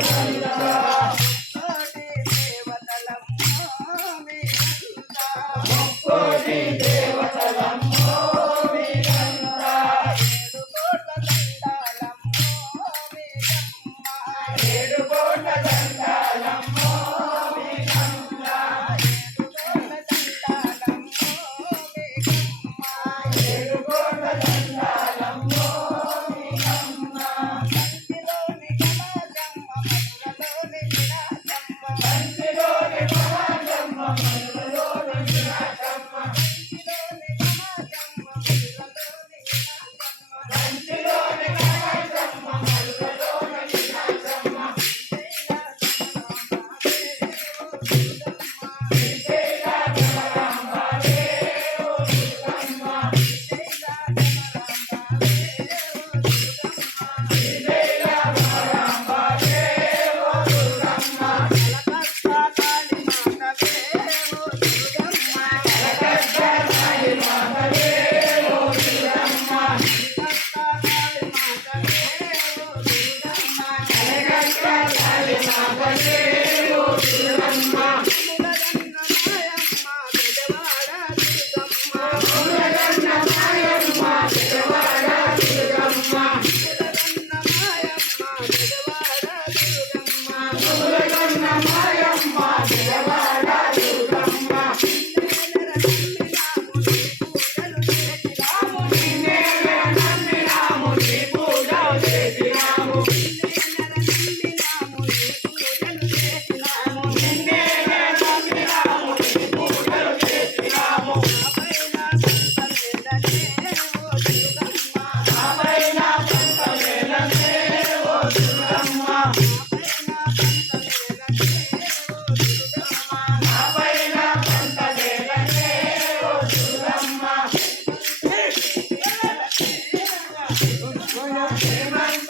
back. Amen.